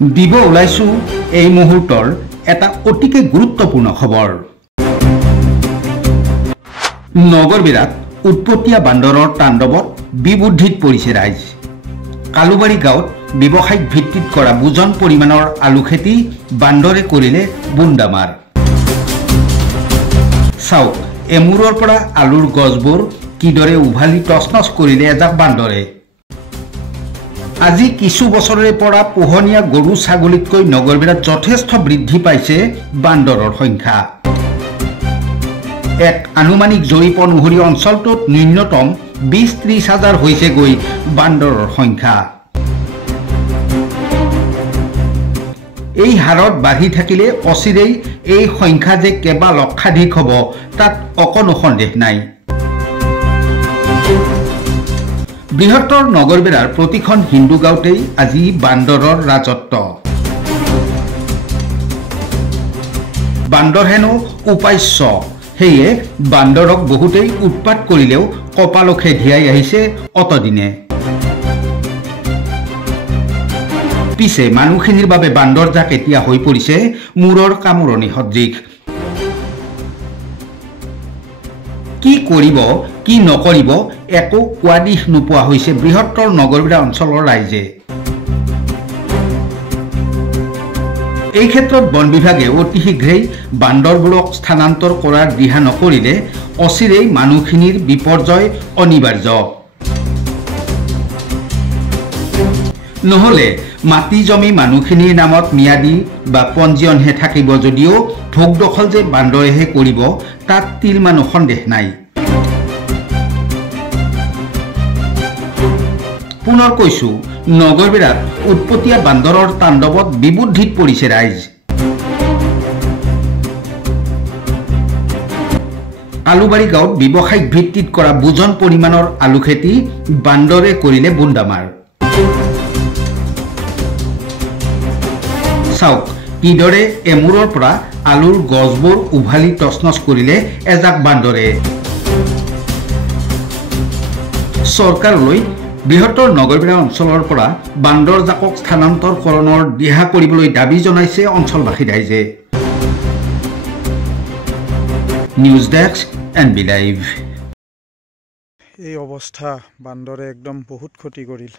দিব ওলাইছো এই মুহূৰ্তৰ এটা অতিকে গুৰুত্বপূৰ্ণ খবৰ। নগৰবিৰাত উৎপতীয়া বান্দৰৰ তাণ্ডৱত বিবুদ্ধিত পৰিছে ৰাইজ। কালুবাৰী গাঁৱত ব্যৱসায়িক ভিত্তিত কৰা বুজন পৰিমাণৰ আলু খেতি বান্দৰে কৰিলে বুন্দামাৰ। চাওক এমূৰৰ পৰা আলুৰ গছবোৰ কিদৰে উভালি টচনচ কৰিলে এজাক বান্দৰে। আজি কিছু বছৰৰে পৰা পোহনীয়া গৰু ছাগলীতকৈ নগৰবিৰাত যথেষ্ট বৃদ্ধি পাইছে বান্দৰৰ সংখ্যা। এক আনুমানিক জৰীপ অনুসৰি অঞ্চলটোত ন্যূনতম 20-30 হাজাৰ হৈছেগৈ বান্দৰৰ সংখ্যা। এই হাৰত বাঢ়ি থাকিলে অচিৰেই এই সংখ্যা যে কেবা লক্ষাধিক হ'ব তাত অকণো সন্দেহ নাই। বৃহত্তৰ নগৰবেৰাৰ প্ৰতিখন হিন্দু গাঁৱতেই আজি বান্দৰৰ ৰাজত্ব। বান্দৰ হেনো উপাস্য, সেয়ে বান্দৰক বহুতেই উৎপাত কৰিলেও কপালকে ধিয়াই আহিছে অতদিনে। পিছে মানুহখিনিৰ বাবে বান্দৰ জাক এতিয়া হৈ পৰিছে মূৰৰ কামোৰণি সদৃশ। কি কৰিব কি নকৰিব একো কোৱা দিশ নোপোৱা হৈছে বৃহত্তৰ নগৰবিৰা অঞ্চলৰ ৰাইজে। এই ক্ষেত্ৰত বন বিভাগে অতি শীঘ্ৰেই বান্দৰবোৰক স্থানান্তৰ কৰাৰ দিহা নকৰিলে অচিৰেই মানুহখিনিৰ বিপৰ্যয় অনিবাৰ্য। নহলে মাটি জমি মানুহখিনিৰ নামত ম্যাদী বা পঞ্জীয়নহে থাকিব যদিও ভোগ দখল যে বান্দৰেহে কৰিব তাত তিলমানো সন্দেহ নাই। পুনৰ কৈছো নগৰবিৰাত উৎপতীয়া বান্দৰৰ তাণ্ডৱত বিবুদ্ধিত পৰিছে ৰাইজ। আলুবাৰী গাঁৱত ব্যৱসায়িক ভিত্তিত কৰা বুজন পৰিমাণৰ আলু খেতি বান্দৰে কৰিলে বুন্দামাৰ। চাওক কিদৰে এমূৰৰ পৰা আলুৰ গছবোৰ উভালি টচনচ কৰিলে এজাক বান্দৰে। চৰকাৰলৈ বৃহত্তৰ নগৰবিৰা অঞ্চলৰ পৰা বান্দৰ জাকক স্থানান্তৰকৰণৰ দিহা কৰিবলৈ দাবী জনাইছে অঞ্চলবাসী ৰাইজে। News desk NB live. এই অৱস্থা বান্দৰে একদম বহুত ক্ষতি কৰিল।